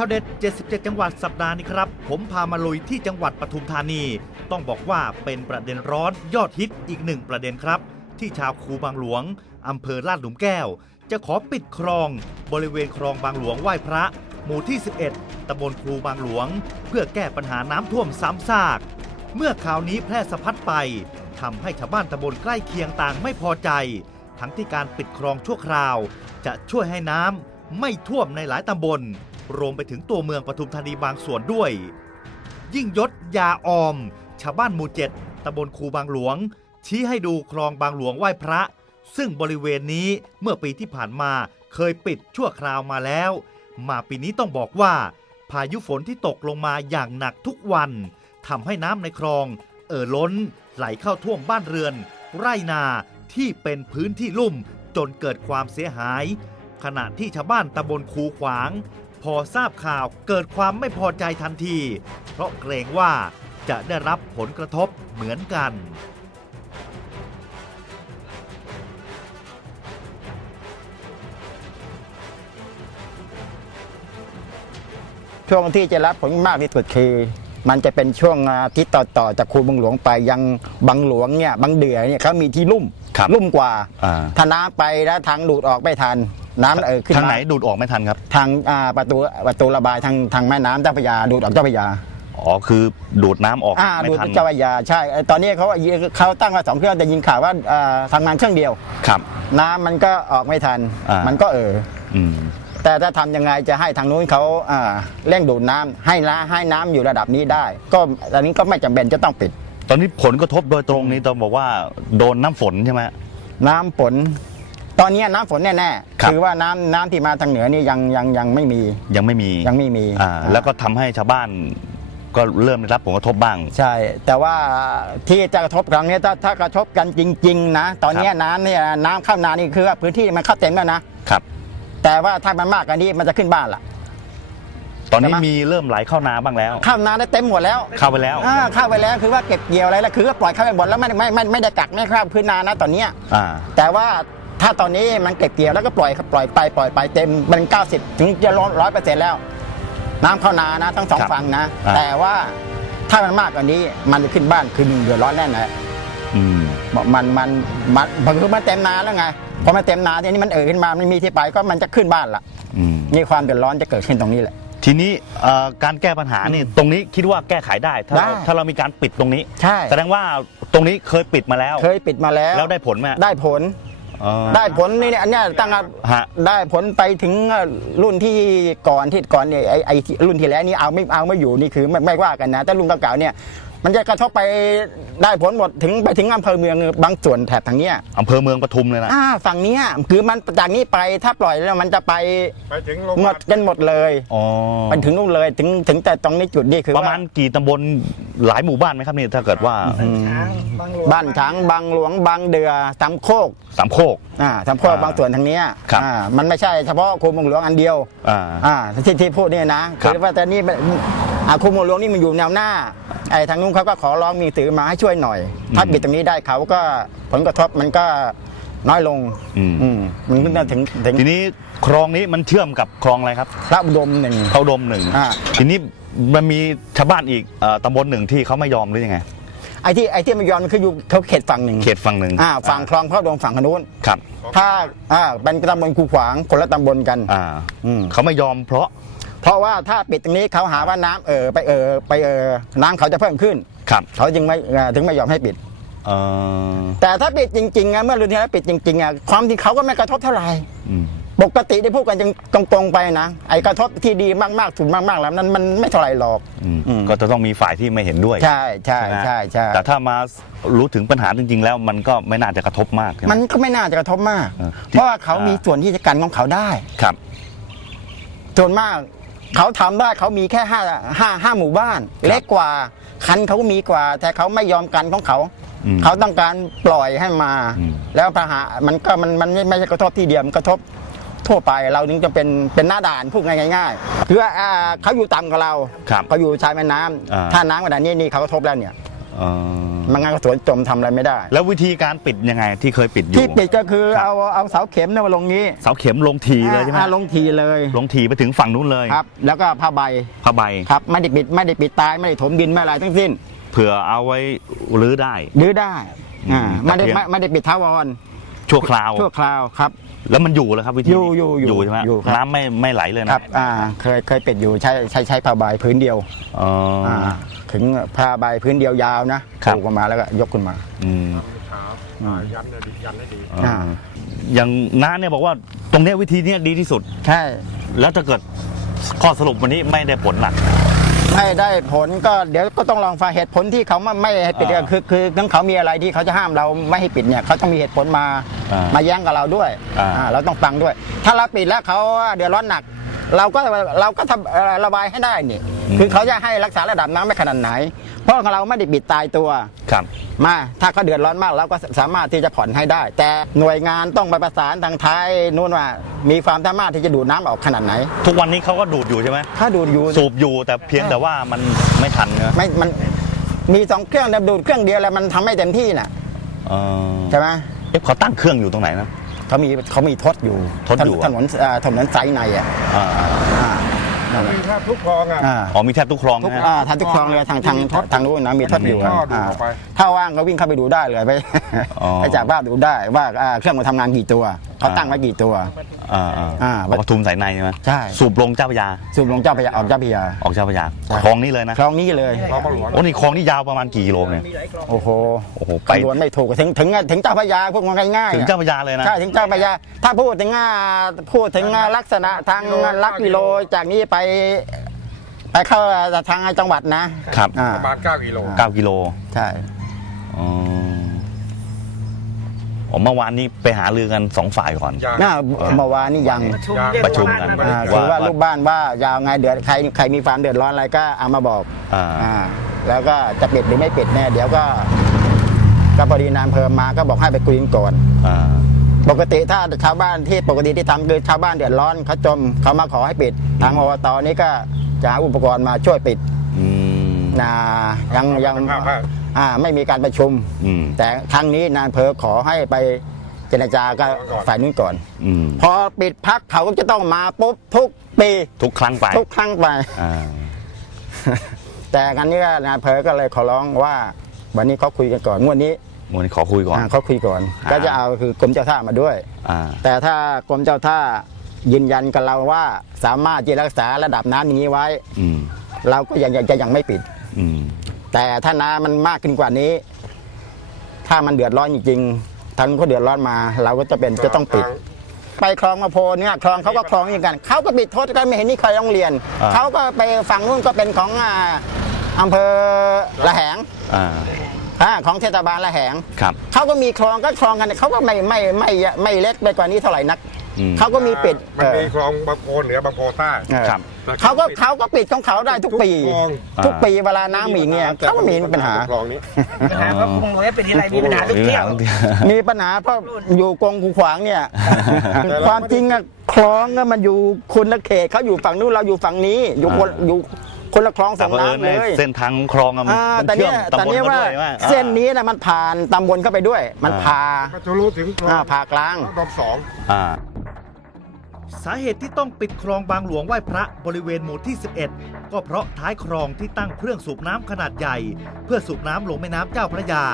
ข่าวเด็ด 77 จังหวัดสัปดาห์นี้ครับ ผมพามาลุยที่จังหวัดปทุมธานี ต้องบอกว่าเป็นประเด็นร้อนยอดฮิตอีกหนึ่งประเด็นครับ ที่ชาวคูบางหลวง อำเภอลาดหลุมแก้ว จะขอปิดคลอง บริเวณคลองบางหลวงไหว้พระ หมู่ที่ 11ตำบลครูบางหลวง เพื่อแก้ปัญหาน้ำท่วมซ้ำซาก เมื่อข่าวนี้แพร่สะพัดไปทำให้ชาวบ้านตำบลใกล้เคียงต่างไม่พอใจ ทั้งที่การปิดคลองชั่วคราว จะช่วยให้น้ำไม่ท่วมในหลายตำบล รวมไปถึงตัวเมืองปทุมธานีบางส่วนด้วย ยิ่งยศยาออม ชาวบ้านหมู่เจ็ดตำบลคูบางหลวง ชี้ให้ดูคลองบางหลวงไหว้พระ ซึ่งบริเวณนี้เมื่อปีที่ผ่านมาเคยปิดชั่วคราวมาแล้ว มาปีนี้ต้องบอกว่า พายุฝนที่ตกลงมาอย่างหนักทุกวันทำให้น้ำในคลอง เอ่อล้น ไหลเข้าท่วมบ้านเรือน ไร่นาที่เป็นพื้นที่ลุ่มจนเกิดความเสียหาย ขณะที่ชาวบ้านตำบลคูขวาง พอทราบข่าวเกิดความไม่พอใจทันที เพราะเกรงว่าจะได้รับผลกระทบเหมือนกัน ช่วงที่จะรับผลมากที่สุดคือ มันจะเป็นช่วงอาทิตย์ต่อต่อจากคูบังหลวงไปยังบางหลวงเนี่ยบางเดือเนี่ยเขามีที่ลุ่มครับลุ่มกว่าอ่าถ้าน้ำไปแล้วทางดูดออกไม่ทันน้ำเออขึ้นทางไหนมดูดออกไม่ทันครับ ทางอ่าประตูประตูระบายทางทางแม่น้ำเจ้าพระยาดูดออกเจ้าพระยาอ๋อคือดูดน้ำออกอ่าไม่ดูดทันเจ้าพระยาใช่ไอ้ตอนนี้เขาเขาตั้งมาสองเครื่องแต่ยิงข่าวว่าอ่าทางงานเครื่องเดียวครับ น้ำมันก็ออกไม่ทันอ่ามัมันก็เอออืม แต่ถ้าทำยังไงจะให้ทางนู้นเขาอ่าเร่งดูดน้ำให้น้ำให้น้ำอยู่ระดับนี้ได้ ก็ตอนนี้ก็ไม่จำเป็นจะต้องปิด ตอนนี้ผลกระทบโดยตรงนี้ต้องบอกว่าโดนน้ำฝนใช่ไหมน้ำฝนตอนนี้น้ำฝนแน่ครับๆคือว่าน้ำน้ำที่มาทางเหนือนี่ยังยังยังไม่มียังไม่มียังไม่มีอ่าแล้วก็ทำให้ชาวบ้านก็เริ่มได้รับผลกระทบบ้าง ใช่ แต่ว่าที่จะกระทบครั้งนี้ถ้าถ้ากระทบกันจริง ๆ นะ ตอนนี้น้ำเนี่ยน้ำเข้านานี่คือว่าพื้นที่มันเข้าเต็มแล้วนะครับ แต่ว่าถ้ามันมากกว่านี้มันจะขึ้นบ้านละตอนนี้ใช่ไหม มีเริ่มไหลเข้านาบ้างแล้วเข้านาได้เต็มหมดแล้วเข้าไปแล้ว อ่าเข้าไปแล้วคือว่าเก็บเกี่ยวอะไรแล้วคือว่าปล่อยเข้าไปหมดแล้วไม่ไม่ไม่ไม่ได้กักไม่เข้าพื้นนานะตอนเนี้ย อ่า แต่ว่าถ้าตอนนี้มันเก็บเกี่ยวแล้วก็ปล่อยปล่อยไปปล่อยไปเต็มมัน90 ถึงจะร้อยเปอร์เซ็นต์แล้ว น้ำเข้านานะทั้งสองครับฝั่งนะ อ่า แต่ว่าถ้ามันมากกว่านี้มันจะขึ้นบ้านคือเดือดร้อนแน่นอนอืม มันมันมันมันคือมันเต็มนาแล้วไง พอมันเต็มนาทีนี้มันเอ่อขึ้นมามันมีที่ไปก็มันจะขึ้นบ้านละอืมนี่ความเดือดร้อนจะเกิดขึ้นตรงนี้แหละ ทีนี้เอ่อการแก้ปัญหานี่ตรงนี้คิดว่าแก้ไขได้ ถ้าเราได้ ถ้าเรามีการปิดตรงนี้ ใช่ แสดงว่าตรงนี้เคยปิดมาแล้ว เคยปิดมาแล้วแล้วได้ผลไหมได้ผลอ๋อได้ผลนี่เนี่ยอันเนี้ยตั้งแต่ฮะ ได้ผลไปถึงรุ่นที่ก่อนที่ก่อนเนี่ยไอ้ไอ้ที่รุ่นที่แล้วนี่เอาไม่เอาไม่อยู่นี่คือไม่ไม่ว่ากันนะแต่รุ่นเก่าๆเนี่ย มันจะกระทบไปได้ผลหมดถึงไปถึงอำเภอเมืองบางส่วนแถบทางเนี้ยอำเภอเมืองปทุมเลยนะอ่าฝั่งเนี้ยคือมันจากนี้ไปถ้าปล่อยแล้วมันจะไปไปถึงโรงหมดกันหมดเลยอ๋อไปถึงนู่นเลยถึงถึงแต่ตรงนี้จุดนี้คือประมาณว่กี่ตำบลหลายหมู่บ้านไหมครับนี่ถ้าเกิดว่าบ้านช้างบางหลวงบางเดือสามโคกสามโคกอ่าสามโคกอ่าบางส่วนทางเนี้ยครับอ่ามันไม่ใช่เฉพาะคูเมืองหลวงอันเดียวอ่าอ่าที่ที่พูดเนี่ยนะครัคืบอว่าแต่นี่มันอาคุโมหลวงนี่มันอยู่แนวหน้า ไอ้ทางนู้นเขาก็ขอร้องมีถือมาให้ช่วยหน่อย ถ้าปิดตรงนี้ได้เขาก็ผลกระทบมันก็น้อยลงอืม อืมมันก็ถึงถึงทีนี้คลองนี้มันเชื่อมกับคลองอะไรครับพระอุดมหนึ่ง เขาดมหนึ่งอ่า ทีนี้มันมีชาวบ้านอีกเอ่อตำบลหนึ่งที่เขาไม่ยอมหรือยังไงไอ้ที่ไอ้ที่มันยอมมันคืออยู่เขาเขตฝั่งหนึ่งเขตฝั่งหนึ่งอ่าฝั่งคลองพระอุดมฝั่งขนุนครับถ้าอ่าเป็นตำบลคูขวางคนละตำบลกัน อ่าอืม เขาไม่ยอมเพราะ เพราะว่าถ้าปิดตรงนี้เขาหาว่าน้ำเออไปเออไปเออน้ำเขาจะเพิ่มขึ้น ครับเขาจึงไม่อ่าถึงไม่ยอมให้ปิด เอ่อแต่ถ้าปิดจริงๆอะเมื่อรุ่นที่แล้วปิดจริงๆอะความที่เขาก็ไม่กระทบเท่าไหร่ อืม ปกติได้พูดกันตรงๆไปนะ ไอ้กระทบที่ดีมากๆถูกมากๆแล้วนั้นมันไม่เท่าไหร่หรอก อืมอืม ก็จะต้องมีฝ่ายที่ไม่เห็นด้วยใช่ใช่ไหมใช่ใช่แต่ถ้ามารู้ถึงปัญหาจริงๆ แล้วมันก็ไม่น่าจะกระทบมากใช่ไหม มันก็ไม่น่าจะกระทบมาก เออเพราะว่าเขาอ่ามี มีส่วนที่จะกันของเขาได้ ครับ ส่วนมาก เขาทำได้เขามีแค่ห้าห้าห้าหมู่บ้าน เล็กกว่า คันเขาก็มีกว่า แต่เขาไม่ยอมกันของเขาอืมเขาต้องการปล่อยให้มาอืมแล้วปัญหามันก็มันมันไม่ไม่ใช่กระทบที่เดียวมันกระทบทั่วไปเราถึงจะเป็นเป็นหน้าด่านพูดง่ายๆคือว่าอ่าเขาอยู่ต่ำกว่าเราครับเขาอยู่ชายแม่น้อ่าำถ้าน้ำขนาดนี้นี่เขากระทบแล้วเนี่ยเอ่อ มันงั้นก็สวนจมทำอะไรไม่ได้ แล้ววิธีการปิดยังไงที่เคยปิดอยู่ ที่ปิดก็คือเอาเอาเสาเข็มเนี่ยมาลงนี้เสาเข็มลงทีเลยใช่ไหมอ่าลงทีเลยลงทีไปถึงฝั่งนู้นเลยครับ แล้วก็ผ้าใบผ้าใบครับไม่ได้ปิดไม่ได้ปิดตายไม่ได้ถมดินไม่อะไรทั้งสิ้น เผื่อเอาไว้รื้อได้ดื้อได้อ่าอืมไม่ได้แต่เพียงไม่ไม่ได้ปิดท้าวรชั่วคราวชั่วคราวครับ แล้วมันอยู่แล้วครับวิธีอยู่อยู่อยู่อยู่ใช่ไหมอยู่ครับ น้ำไม่ไม่ไหลเลยคนะรับ อ่า เคยเคยปิดอยู่ใช้ใช้ใช้ผ้าใบพื้นเดียวอ๋อออ่าถึงผ้าใบพื้นเดียวยาวนะครับปลูกออกมาแล้วก็ยกขึ้นมา อืมอ่า ยันเนี่ยดียันได้ดี อ่า อย่างน้าเนี่ยบอกว่าตรงเนี้ยวิธีเนี้ยดีที่สุด ใช่ แล้วถ้าเกิดข้อสรุปวันนี้ไม่ได้ผลล่ะ ไม่ได้ผลก็เดี๋ยวก็ต้องลองฟังเหตุผลที่เขาไม่ไม่ให้ปิดอ่าก็คือคือทั้งเขามีอะไรที่เขาจะห้ามเราไม่ให้ปิดเนี่ยเขาต้องมีเหตุผลมาอ่ามมาแย้งกับเราด้วยอ่าอ่าเราต้องฟังด้วย ถ้าเราปิดแล้วเขาเดือดร้อนหนัก เราก็เราก็ทำเอ่อระบายให้ได้นี่คือเขาจะให้รักษาระดับน้ำไม่ขนาดไหน เพราะของเราไม่ได้ปิดตายตัว ครับ มาถ้าเขาเดือดร้อนมากเราก็สามารถที่จะผ่อนให้ได้ แต่หน่วยงานต้องไปประสานทางท้ายนู่นว่า มีความสามารถที่จะดูดน้ำออกขนาดไหน ทุกวันนี้เขาก็ดูดอยู่ใช่ไหมถ้าดูดอยู่สูบอยู่แต่เพียงแต่ว่ามันไม่ทันเนอะไม่มันมีสองเครื่องแต่ดูดเครื่องเดียวแล้วมันทำไม่เต็มที่น่ะเออใช่ไหมเอ๊ะเขาตั้งเครื่องอยู่ตรงไหนนะ เขามีเขามีทดอยู่ทดอยู่ถนนเอ่อถนนไซด์ในอะอ่า อ่า นั่นแหละมีแทบทุกคลองอะ อ่าอ๋อมีแทบทุกคลองทุกนะอ่าทางทุกคลองเลยทางทางทางนู้นนะมีทดอยู่มีท่อดูอ่าออกไป ถ้าว่างก็วิ่งเข้าไปดูได้เลยไปอ๋อไปจากบ้านดูได้ว่าอ่าเครื่องมันทำงานกี่ตัวเขาตั้งไว้กี่ตัว อ่าอ่าอ่าปทุมสายในใช่ไหมใช่ สูบลงเจ้าพระยา สูบลงเจ้าพระยาออกเจ้าพระยา ออกเจ้าพระยาใช่ คลองนี้เลยนะคลองนี้เลยคลองพระหลวงโอ้นี่คลองนี่ยาวประมาณกี่กิโลเนี่ยโอ้โหโอ้โหไปคำนวณไม่ถูกถึงถึงถึงเจ้าพระยาพูดง่ายๆถึงเจ้าพระยาเลยนะ ใช่ถึงเจ้าพระยา ถ้าพูดถึงอ่าพูดถึงอ่าลักษณะทางลักกิโลจากนี้ไป ไปเข้าทางจังหวัดนะครับ อ่าประมาณ9กิโล 9กิโลใช่ อ๋อ อ๋อเมื่อวานนี้ไปหารือกันสองฝ่ายก่อนยางน่าเมื่อวานนี่ยังประชุมกัน อ่าคือว่าลูกบ้านว่ายาวไงเดือดใครใครมีความเดือดร้อนอะไรก็เอามาบอกอ่า อ่าแล้วก็จะปิดหรือไม่ปิดเนี่ยเดี๋ยวก็ก็พอดีนายอำเภอมาก็บอกให้ไปคุยกันก่อน อ่า ปกติถ้าชาวบ้านที่ปกติที่ทำคือชาวบ้านเดือดร้อนเขาจมเขามาขอให้ปิด ทางอบตนี้ก็จะหาอุปกรณ์มาช่วยปิดอืม นะยังยังเป็นภาพภาพ อ่าไม่มีการประชุม อืม แต่ครั้งนี้นายอำเภอขอให้ไปเจรจาก็ก่อนฝ่ายนู้นก่อน อืม พอปิดพักเขาก็จะต้องมาปุ๊บทุกปีทุกครั้งไปทุกครั้งไป อ่า แต่ครั้งนี้ก็นายอำเภอก็เลยขอร้องว่า วันนี้เขาคุยกันก่อนงวดนี้วันนี้ขอคุยก่อน อ่าเขาคุยก่อน อ่า ก็จะเอาคือกรมเจ้าท่ามาด้วย อ่า แต่ถ้ากรมเจ้าท่ายืนยันกับเราว่าสามารถที่รักษาระดับน้ำอย่างนี้ไว้ อืม เราก็ยังยังจะยังไม่ปิด อืม แต่ถ้าน้ำมันมากขึ้นกว่านี้ ถ้ามันเดือดร้อนจริงๆทางก็เดือดร้อนมา เราก็จะเป็นจะต้องปิด ไปคลองมาโพเนี่ยคลองเขาก็คลองอย่างกันเขาก็ปิดโทษกันไม่เห็นนี่ใครต้องเรียนอ่า เขาก็ไปฝั่งนู้นก็เป็นของอ่าอำเภอละแหงอ่าอ่าของเทศบาลละแหง ครับ เขาก็มีคลองก็คลองกันเขาก็ไม่ไม่ไม่ไม่เล็กไปกว่านี้เท่าไหร่นัก อืม เขาก็มีปิดมันมีเออคลองบางโพเหนือบางโพใต้เออครับเขาก็เขาก็ปิดของเขาได้ทุกปี ทุกคลอง ทุกปีเวลาน้ำมีอย่างเงี้ยเขาก็มีปัญหา คลองนี้ ปัญหาก็คงน้อยเป็นที่ไรมีปัญหาทุกเที่ยว มีปัญหาเพราะอยู่กงคูขวางเนี่ยความจริงอะคลองอะมันอยู่คนละเขตเขาอยู่ฝั่งนู้นเราอยู่ฝั่งนี้ อยู่คนอ่าอยู่คนละคลองสแต่องเผอิญน้ำในเลยเส้นทางคลองอะมันอ่ามันแต่เชื่เนี้อมยตำแต่บลเนี้ยกันว่าด้วยว่าเส้นนี้นะมันผ่านตำบลเข้าไปด้วย มันอ่าผ่าก็จะรู้ถึงคลองอ่าผ่ากลางดอมสอง อ่า สาเหตุที่ต้องปิดคลองบางหลวงไหว้พระบริเวณหมู่ที่ 11 ก็เพราะท้ายคลองที่ตั้งเครื่องสูบน้ำขนาดใหญ่ เพื่อสูบน้ำลงแม่น้ำเจ้าพระยา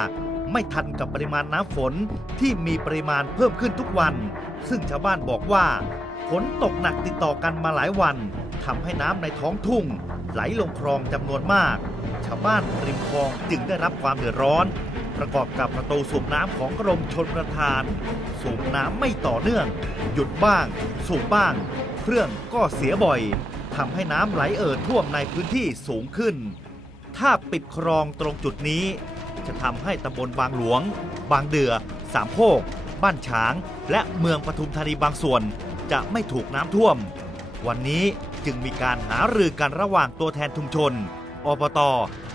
ไม่ทันกับปริมาณน้ำฝนที่มีปริมาณเพิ่มขึ้นทุกวัน ซึ่งชาวบ้านบอกว่าฝนตกหนักติดต่อกันมาหลายวันทำให้น้ำในท้องทุ่ง ไหลลงคลองจำนวนมาก ชาวบ้านริมคลองจึงได้รับความเดือดร้อน ประกอบกับประตูสูบน้ำของกรมชนประทาน สูบน้ำไม่ต่อเนื่อง หยุดบ้าง สูบบ้าง เครื่องก็เสียบ่อยทำให้น้ำไหลเอ่อท่วมในพื้นที่สูงขึ้น ถ้าปิดคลองตรงจุดนี้ จะทำให้ตำบลบางหลวง บางเดือ สามโคก บ้านฉาง และเมืองปทุมธานีบางส่วน จะไม่ถูกน้ำท่วม วันนี้จึงมีการหารือกันระหว่างตัวแทนชุมชน อบต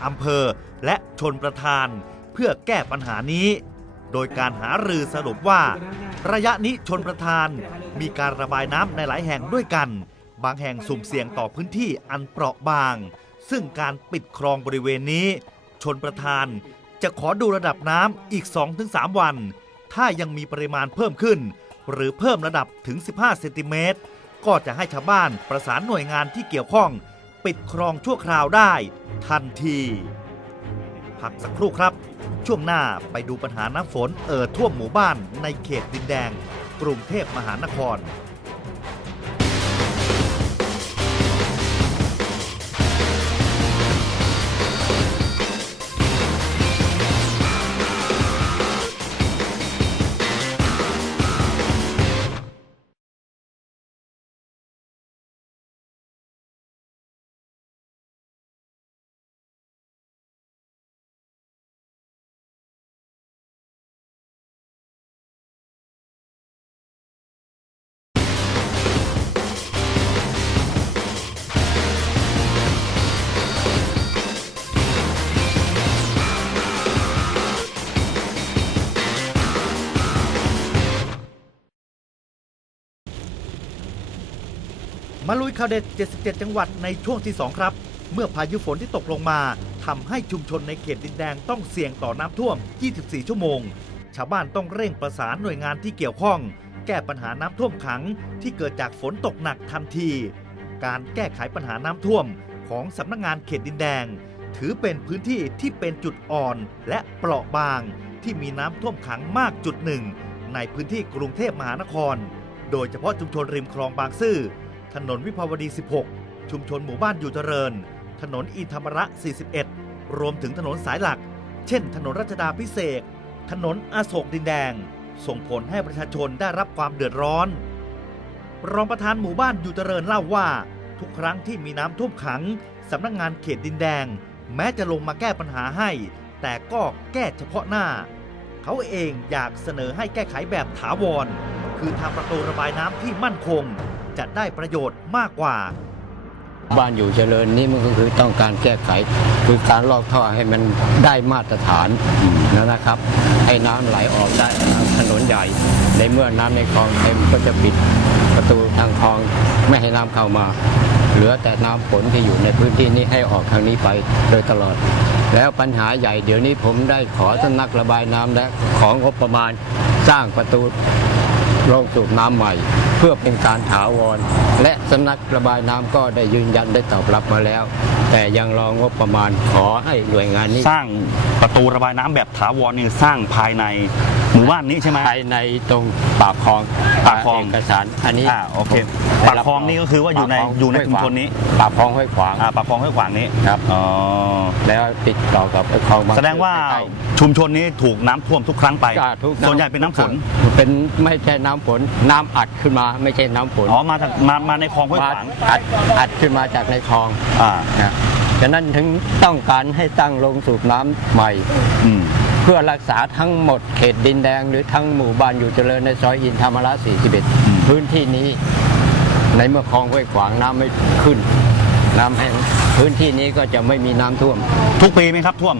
อำเภอ และชนประธาน พื่อแก้ปัญหานี้ โดยการหารือสรุปว่า ระยะนี้ชนประธานมีการระบายน้ำในหลายแห่งด้วยกัน บางแห่งสุ่มเสี่ยงต่อพื้นที่อันเปราะบาง ซึ่งการปิดคลองบริเวณนี้ ชนประธานจะขอดูระดับน้ำอีก 2-3 วัน ถ้ายังมีปริมาณเพิ่มขึ้น หรือเพิ่มระดับถึง 15 เซนติเมตร ก็จะให้ชาวบ้านประสานหน่วยงานที่เกี่ยวข้อง ปิดคลองชั่วคราวได้ ทันที พักสักครู่ครับ ช่วงหน้าไปดูปัญหาน้ำฝนเอ่อท่วมหมู่บ้านในเขตดินแดง กรุงเทพมหานคร มาลุยข่าวเด็ด 77 จังหวัดในช่วงที่ 2 ครับ เมื่อพายุฝนที่ตกลงมาทำให้ชุมชนในเขตดินแดงต้องเสี่ยงต่อน้ำท่วม 24 ชั่วโมง ชาวบ้านต้องเร่งประสานหน่วยงานที่เกี่ยวข้อง แก้ปัญหาน้ำท่วมขังที่เกิดจากฝนตกหนักทันที การแก้ไขปัญหาน้ำท่วมของสำนักงานเขตดินแดง ถือเป็นพื้นที่ที่เป็นจุดอ่อนและเปราะบาง ที่มีน้ำท่วมขังมากจุดหนึ่ง ในพื้นที่กรุงเทพมหานคร โดยเฉพาะชุมชนริมคลองบางซื่อ ถนนวิภาวดี 16 ชุมชนหมู่บ้านอยู่เจริญ ถนนอินธรรมระ 41 รวมถึงถนนสายหลัก เช่น ถนนรัชดาพิเศษ ถนนอโศกดินแดง ส่งผลให้ประชาชนได้รับความเดือดร้อน รองประธานหมู่บ้านอยู่เจริญเล่าว่า ทุกครั้งที่มีน้ำท่วมขังสำนักงงานเขตดินแดง แม้จะลงมาแก้ปัญหาให้ แต่ก็แก้เฉพาะหน้า เขาเองอยากเสนอให้แก้ไขแบบถาวร คือทำประตูระบายน้ำที่มั่นคง จะได้ประโยชน์มากกว่า บ้านอยู่เจริญนี่มันก็คือต้องการแก้ไขคือการลอกท่อให้มันได้มาตรฐานนะครับ ให้น้ำไหลออกได้ตามถนนใหญ่ ในเมื่อน้ำในคลองเต็มก็จะปิดประตูทางคลองไม่ให้น้ำเข้ามา เหลือแต่น้ำฝนที่อยู่ในพื้นที่นี้ให้ออกทางนี้ไปโดยตลอด แล้วปัญหาใหญ่เดี๋ยวนี้ผมได้ขอสำนักระบายน้ำและของงบประมาณสร้างประตูโรงสูบน้ำใหม่ เพื่อเป็นการถาวร และสำนักระบายน้ำก็ได้ยืนยันได้ตอบรับมาแล้ว แต่ยังรองงบประมาณขอให้หน่วยงานนี้สร้างประตูระบายน้ำแบบถาวรนี่สร้างภายในหมู่บ้านนี้ใช่ไหมภายในตรงปากคลองปากคลองเอกสารอันนี้อ่าโอเคผมปากคลองนี่ก็คือว่าอยู่ในปากคลงอยู่ในห้วชุมชนนี้ปากคลองห้วยขวางอ่าปากคลองห้วยขวางนี้ครับอ๋อแล้วติดต่อกับไอ้คลองบางแสดงว่าใกล้ชุมชนนี้ถูกน้ำท่วมทุกครั้งไปๆก็ทุกส่วนใหญ่เป็นน้ำฝนเป็นไม่ใช่น้ำฝนน้ำอัดขึ้นมาไม่ใช่น้ำฝนอ๋อมาจากมามาในคลองห้วยขวางอัดอัดขึ้นมาจากในคลองอ่านะฉะนั้นถึงต้องการให้ตั้งโรงสูบน้ำใหม่ อืมเพื่อรักษาทั้งหมดเขตดินแดง หรือทั้งหมู่บ้านอยู่เจริญในซอยอินธรรมระ41 พื้นที่นี้ ในเมื่อคลองห้วยขวางน้ำไม่ขึ้น น้ำแห้งพื้นที่นี้ก็จะไม่มีน้ำท่วม ทุกปีไหมครับท่วม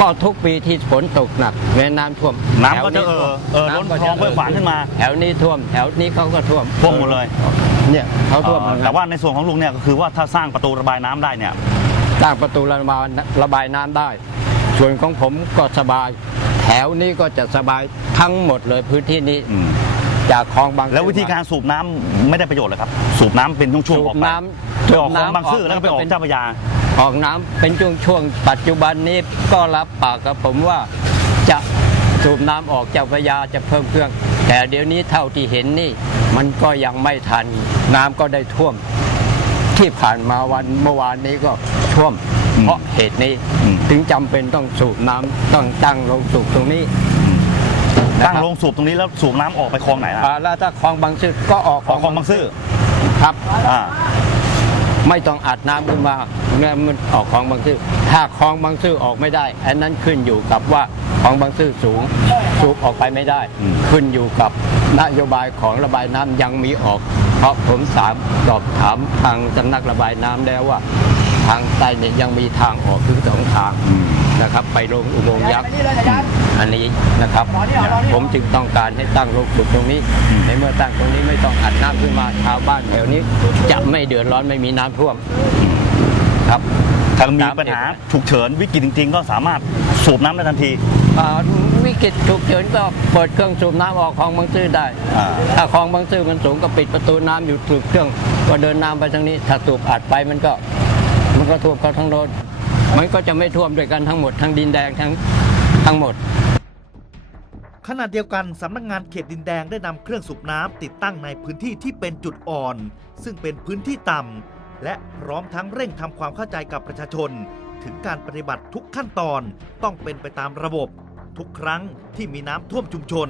ก็ทุกปีที่ฝนตกหนักแม้น้ำท่วมน้ำก็จะแถวเออเออล้นก็คลองห้วยขวางขึ้นมา แถวนี้ท่วม แถวนี้เขาก็ท่วมท่วมหมดเลยเนี่ยเขาท่วมอ๋อแต่ว่าในส่วนของลุงเนี่ยก็คือว่าถ้าสร้างประตูระบายน้ำได้เนี่ย สร้างประตูระบายระบายน้ำได้ ส่วนของผมก็สบาย แถวนี้ก็จะสบายทั้งหมดเลยพื้นที่นี้ อืม จากคลองบางแล้ววิธีการสูบน้ำไม่ได้ประโยชน์เลยครับ สูบน้ำเป็นช่วงๆสูออบกไปน้ำไปออกคลองบางซื่อแล้วก็ไปออกเจ้าพระยา ออกน้ำเป็นช่วงช่วงๆปัจจุบันนี้ก็รับปากกับผมว่าจะสูบน้ำออกเจ้าพระยาจะเพิ่มเครื่อง แต่เดี๋ยวนี้เท่าที่เห็นนี่ มันก็ยังไม่ทันน้ำก็ได้ท่วม ที่ผ่านมาวันเมื่อวานนี้ก็ท่วม อืมเพราะเหตุนี้อืม ถึงจำเป็นต้องสูบน้ำต้องตั้งโรงสูบตรงนี้ ตั้งโรงสูบตรงนี้แล้วสูบน้ำออกไปคลองไหนล่ะอ่าแล้วถ้าคลองบางซื่อก็ออกออกคลองบางซื่อครับ อ่า ไม่ต้องอัดน้ำขึ้นมาเมื่อมันออกคลองบางซื่อถ้าคลองบางซื่อออกไม่ได้อันนั้นขึ้นอยู่กับว่าคลองบางซื่อสูงสูบออกไปไม่ได้ อืม ขึ้นอยู่กับนโยบายของระบายน้ำยังมีออก เพราะผมสามสอบถามทางสำนักระบายน้ำแล้วว่า ทางใต้เนี่ยยังมีทางออกคือสองทาง นะครับไปลงอุโมงค์ยักษ์อันนี้นะครับ ผมจึงต้องการให้ตั้งโรงสูบตรงนี้ ในเมื่อตั้งตรงนี้ไม่ต้องอัดน้ำขึ้นมาชาวบ้านแถวนี้ จะไม่เดือดร้อนไม่มีน้ำท่วมครับขถ้ามีปัญหาฉุกเฉินวิกฤตจริง ๆ ก็สามารถสูบน้ำได้ทันทีอ่าวิกฤตฉุกเฉินก็เปิดเครื่องสูบน้ำออกคลองบางซื่อได้อ่าถ้าคลองบางซื่อมันสูงก็ปิดประตูน้ำอยู่สูบเครื่องก็เดินน้ำไปทางนี้ ถ้าสูบอัดไปมันก็ มันก็ท่วมเข้าทั้งโน้น มันก็จะไม่ท่วมด้วยกันทั้งหมดทั้งดินแดงทั้งทั้งหมด ขณะเดียวกันสำนักงงานเขตดินแดงได้นำเครื่องสูบน้ำติดตั้งในพื้นที่ที่เป็นจุดอ่อน ซึ่งเป็นพื้นที่ต่ำและพร้อมทั้งเร่งทำความเข้าใจกับประชาชน ถึงการปฏิบัติทุกขั้นตอนต้องเป็นไปตามระบบ ทุกครั้งที่มีน้ำท่วมชุมชน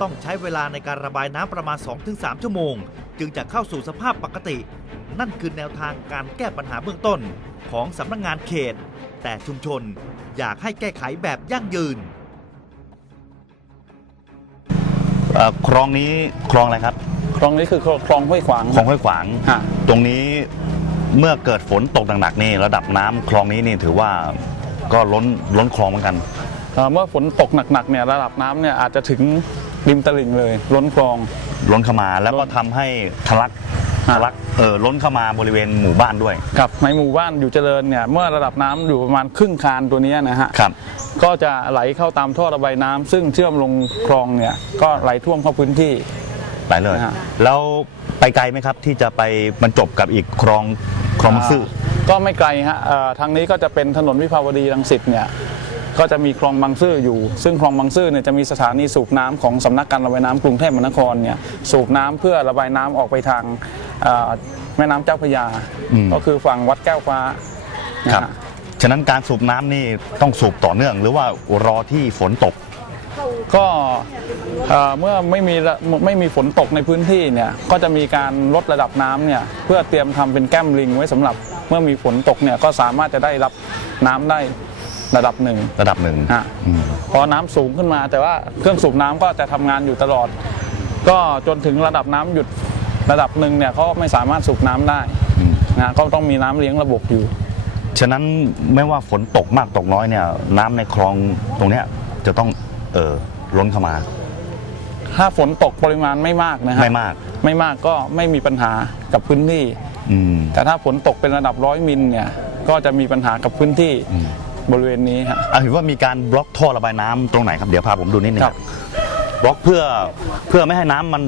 ต้องใช้เวลาในการระบายน้ำประมาณ 2-3 ชั่วโมง จึงจะเข้าสู่สภาพปกติ นั่นคือแนวทางการแก้ปัญหาเบื้องต้นของสำนักงงานเขต แต่ชุมชนอยากให้แก้ไขแบบยั่งยืนเอ่อคลองนี้คลองอะไรครับคลองนี้คือคลองห้วยขวาง คลองห้วยขวาง ฮะ ตรงนี้เมื่อเกิดฝนตกหนักๆนี่ระดับน้ำคลองนี้นี่ถือว่าก็ล้นล้นคลองเหมือนกัน เอ่อเมื่อฝนตกหนักๆเนี่ยระดับน้ำเนี่ยอาจจะถึง ริมตลิ่งเลย ล้นคลอง ล้นเข้ามาแล้วก็ทำให้ทะลักฮะทะลักเออล้นเข้ามาบริเวณหมู่บ้านด้วยกับในหมู่บ้านอยู่เจริญเนี่ยเมื่อระดับน้ำอยู่ประมาณครึ่งคานตัวเนี้ยนะฮะครับ ก็จะไหลเข้าตามท่อระบายน้ำซึ่งเชื่อมลงคลองเนี่ยก็ไหลท่วมเข้าพื้นที่ ไปเลยฮะ แล้วไปไกลไหมครับที่จะไปบรรจบกับอีกคลองคลองมังซื่อ ก็ไม่ไกลฮะเอ่อทางนี้ก็จะเป็นถนนวิภาวดีรังสิตเนี่ย ก็จะมีคลองบางซื่ออยู่ ซึ่งคลองบางซื่อเนี่ยจะมีสถานีสูบน้ำของสำนักการระบายน้ำกรุงเทพมหานครเนี่ยสูบน้ำเพื่อระบายน้ำออกไปทางเอ่อแม่น้ำเจ้าพระยาอืมก็คือฝั่งวัดแก้วฟ้านะคฮะรับฉะนั้นการสูบน้ำนี่ต้องสูบต่อเนื่อง หรือว่ารอที่ฝนตก ก็เอ่อเมื่อไม่มีระไม่มีฝนตกในพื้นที่เนี่ยก็จะมีการลดระดับน้ำเนี่ยเพื่อเตรียมทำเป็นแก้มลิงไว้สำหรับ เมื่อมีฝนตกเนี่ยก็สามารถจะได้รับน้ำได้ ระดับหนึ่งระดับหนึ่งฮะอืมพอน้ำสูงขึ้นมาแต่ว่าเครื่องสูบน้ำก็จะทำงานอยู่ตลอด ก็จนถึงระดับน้ำหยุดระดับหนึ่งเนี่ยเขาไม่สามารถสูบน้ำได้อืมนะก็ต้องมีน้ำเลี้ยงระบบอยู่ ฉะนั้นไม่ว่าฝนตกมากตกน้อยเนี่ย น้ำในคลองตรงเนี้ยจะต้องเออล้นเข้ามา ถ้าฝนตกปริมาณไม่มากนะฮะไม่มาก ไม่มากก็ไม่มีปัญหากับพื้นที่ อืม แต่ถ้าฝนตกเป็นระดับร้อยมิลเนี่ยก็จะมีปัญหากับพื้นที่อืม บริเวณนี้ฮะอะเห็นว่ามีการบล็อกท่อระบายน้ำตรงไหนครับ เดี๋ยวพาผมดูนิดนึงครับบล็อกเพื่อเพื่อไม่ให้น้ำมัน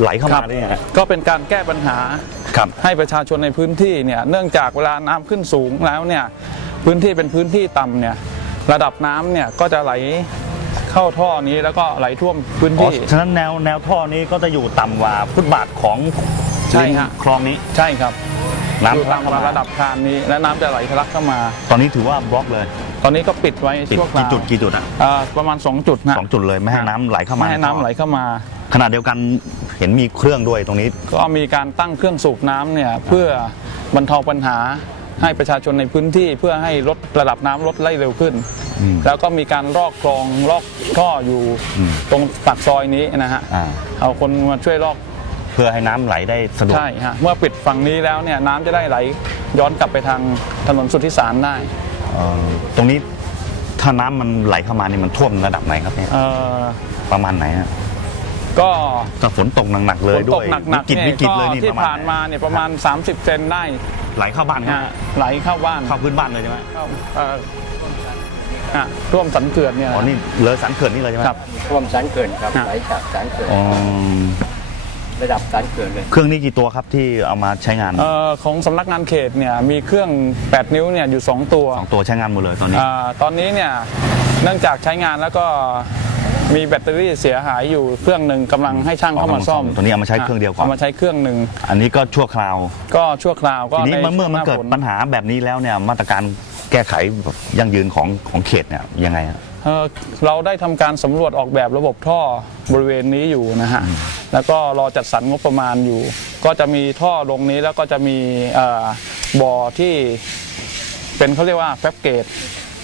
ไหลเข้าครัมาบได้ไงฮะก็เป็นการแก้ปัญหา ครับ ให้ประชาชนในพื้นที่เนี่ยเนื่องจากเวลาน้ำขึ้นสูงแล้วเนี่ยพื้นที่เป็นพื้นที่ต่ำเนี่ยระดับน้ำเนี่ยก็จะไหลเข้าท่อนี้แล้วก็ไหลท่วมพื้นอ๋อที่ ฉะนั้นแนวแนวท่อนี้ก็จะอยู่ต่ำกว่าฟุตบาทของใช่ฮะ คลองนี้ ใช่ครับ น้ำอยู่ทะลักต่ำกเข้าว่ามา ระดับคานนี้ และน้ำจะไหลทะลักเข้ามา ตอนนี้ถือว่าบล็อกเลยตอนนี้ก็ปิดไว้ปิดชั่วครากี่วจุดกี่จุดอะเอ่อประมาณ 2 จุดนะสองจุดเลยไม่ให้น้ำไหลเข้ามาไม่ให้น้ำไหลเข้ามา ขณะเดียวกันเห็นมีเครื่องด้วยตรงนี้ ก็มีการตั้งเครื่องสูบน้ำเนี่ยเพื่อบรรเทาปัญหาให้ประชาชนในพื้นที่เพื่อให้ลดระดับน้ำลดไล่เร็วขึ้น อืมแล้วก็มีการลอกคลองลอกท่ออยู่อืม ตรงปากซอยนี้นะฮะ อ่า เอาคนมาช่วยลอกเพื่อให้น้ำไหลได้สะดวก ใช่ฮะเมื่อปิดฝั่งนี้แล้วเนี่ยน้ำจะได้ไหลย้อนกลับไปทางถนนสุทธิสารได้เอ่อตรงนี้ถ้าน้ำมันไหลเข้ามานี่มันท่วมระดับไหนครับเนี่ยเอ่อประมาณไหนฮะก็ ถ้าฝนตกหนักๆเลยฝนด้ตวกยหนักๆวิกฤตเนี่ยวิกฤตเลยก็นี่ที่ประมาณผ่านมาเนี่ยประมาณ 30 เซนได้ไหลเข้าบ้านนะเขาฮะไหลเข้าบ้านเข้าพื้นบ้านเลยใช่ไหมเข้าเอ่ออะท่วมสันเขื่อนเนี่ยอ๋อนี่เลยสันเขื่อนนี่เลยใช่ไหมครับท่วมสันเขื่อนครับฮะไหลจากสันเขื่อนอ๋อ ระดับสันเขื่อนเลย เครื่องนี้กี่ตัวครับที่เอามาใช้งานเอ่อของสำนักงานเขตเนี่ยมีเครื่อง 8 นิ้วเนี่ยอยู่ 2 ตัวสองตัวใช้งานหมดเลยตอนนี้ อ่าตอนนี้เนี่ยเนื่องจากใช้งานแล้วก็มีแบตเตอรี่เสียหายอยู่เครื่องหนึ่งกำลังให้ช่างเข้ามาซ่อมตัวนี้เอามาใช้เครื่องเดียวก่อน เอามาใช้เครื่องหนึ่งอันนี้ก็ชั่วคราว ก็ชั่วคราวก็ทีนี้ในเมื่อเมื่อมันช่วงหาเกิดฝปัญหาแบบนี้แล้วเนี่ยมาตรการแก้ไขแบบยั่งยืนของของเขตเนี่ยยังไงฮะ เอ่อเราได้ทำการสำรวจออกแบบระบบท่อบริเวณนี้อยู่นะฮะ แล้วก็รอจัดสรรงบประมาณอยู่ ก็จะมีท่อลงนี้แล้วก็จะมีเอ่อบ่อที่เป็นเขาเรียกว่าแฟบเกต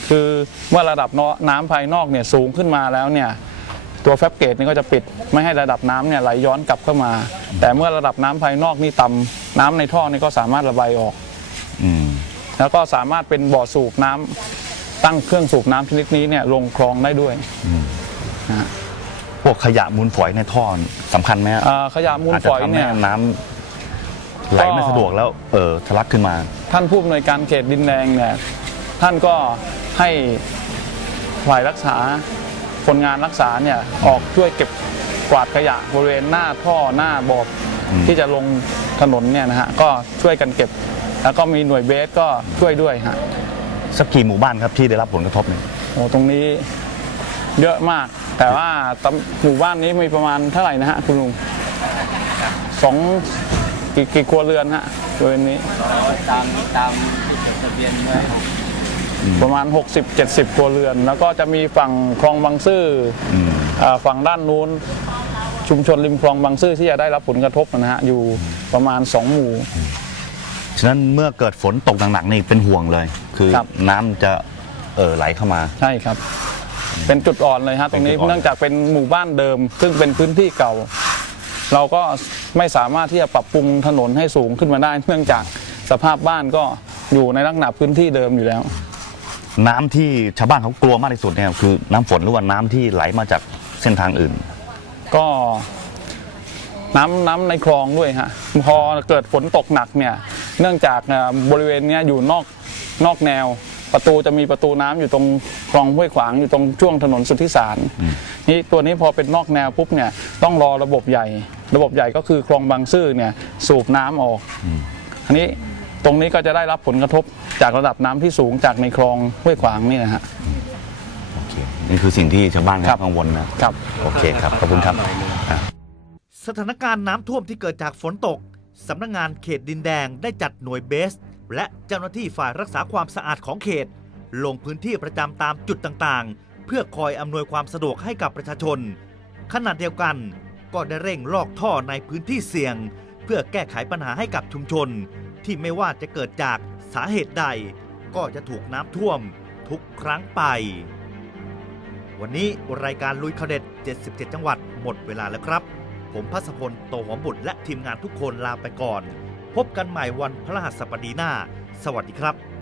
คือเมื่อระดับน้ำภายนอกเนี่ยสูงขึ้นมาแล้วเนี่ยตัวแฟบเกตนี่ก็จะปิดไม่ให้ระดับน้ำเนี่ยไหลย้อนกลับเข้ามา แต่เมื่อระดับน้ำภายนอกนี่ต่ำน้ำในท่อนี่ก็สามารถระบายออกอืมแล้วก็สามารถเป็นบ่อสูบน้ำ ตั้งเครื่องสูบน้ำชนิดนี้เนี่ยลงคลองได้ด้วยพวกขยะมูลฝอยในท่อสำคัญไหมฮะเอ่อขยะมูลอาจจะฝอยทำให้เนี่ย น้ำไหลไม่สะดวกแล้วเออทะลักขึ้นมา ท่านผู้อำนวยการเขตดินแดงเนี่ยท่านก็ให้ฝ่ายรักษาคนงานรักษาเนี่ยออกช่วยเก็บกวาดขยะบริเวณหน้าท่อหน้าบอกอืมที่จะลงถนนเนี่ยนะฮะก็ช่วยกันเก็บ แล้วก็มีหน่วยเบสก็ช่วยด้วยฮะ สักกี่หมู่บ้านครับที่ได้รับผลกระทบเนี่ยโอ้ตรงนี้เยอะมาก แต่ว่าตำหมู่บ้านนี้มีประมาณเท่าไหร่นะฮะคุณลุงสองกี่กี่ครัวเรือนฮะบริเวณนี้ตามตามที่จดทะเบียนไว้ประมาณ 60-70 ครัวเรือน แล้วก็จะมีฝั่งคลองบางซื่ออมเอ่อฝั่งด้านนู้นชุมชนริมคลองบางซื่อที่จะได้รับผลกระทบนะฮะอยู่ประมาณ 2 หมู่ ฉะนั้นเมื่อเกิดฝนตกหนักๆนี่เป็นห่วงเลย คือครับ น้ำจะเอ่อไหลเข้ามา ใช่ครับ เป็นจุดอ่อนเลยฮะตรงนี้เป็นจุดอ่อน เนื่องจากเป็นหมู่บ้านเดิม ซึ่งเป็นพื้นที่เก่า เราก็ไม่สามารถที่จะปรับปรุงถนนให้สูงขึ้นมาได้ เนื่องจากสภาพบ้านก็อยู่ในลักษณะพื้นที่เดิมอยู่แล้ว น้ำที่ชาวบ้านเขากลัวมากที่สุดเนี่ยคือน้ำฝนหรือว่าน้ำที่ไหลมาจากเส้นทางอื่น ก็น้ำน้ำในคลองด้วยฮะพอเกิดฝนตกหนักเนี่ย เนื่องจากเอ่อบริเวณเนี้ยอยู่นอกนอกแนว ประตูจะมีประตูน้ำอยู่ตรงคลองห้วยขวางอยู่ตรงช่วงถนนสุทธิสารนี่ตัวนี้พอเป็นนอกแนวปุ๊บเนี่ยต้องรอระบบใหญ่ ระบบใหญ่ก็คือคลองบางซื่อเนี่ยสูบน้ำออกอันนี้ตรงนี้ก็จะได้รับผลกระทบจากระดับน้ำที่สูงจากในคลองห้วยขวางนี่นะฮะโอเคนี่คือสิ่งที่ชาวบ้านครับกังวลนะครับ โอเคครับ ขอบคุณครับอะสถานการณ์น้ำท่วมที่เกิดจากฝนตก สำนักงงานเขตดินแดงได้จัดหน่วยเบส และเจ้าหน้าที่ฝ่ายรักษาความสะอาดของเขต ลงพื้นที่ประจำตามจุดต่างๆ เพื่อคอยอำนวยความสะดวกให้กับประชาชน ขณะเดียวกันก็ได้เร่งลอกท่อในพื้นที่เสี่ยง เพื่อแก้ไขปัญหาให้กับชุมชน ที่ไม่ว่าจะเกิดจากสาเหตุใด ก็จะถูกน้ำท่วมทุกครั้งไป วันนี้รายการลุยเขาเด็ด 77 จังหวัดหมดเวลาแล้วครับ ผมพัสพลโตหอมบุตรและทีมงานทุกคนลาไปก่อน พบกันใหม่วันพระรหัสบดีหน้า สวัสดีครับ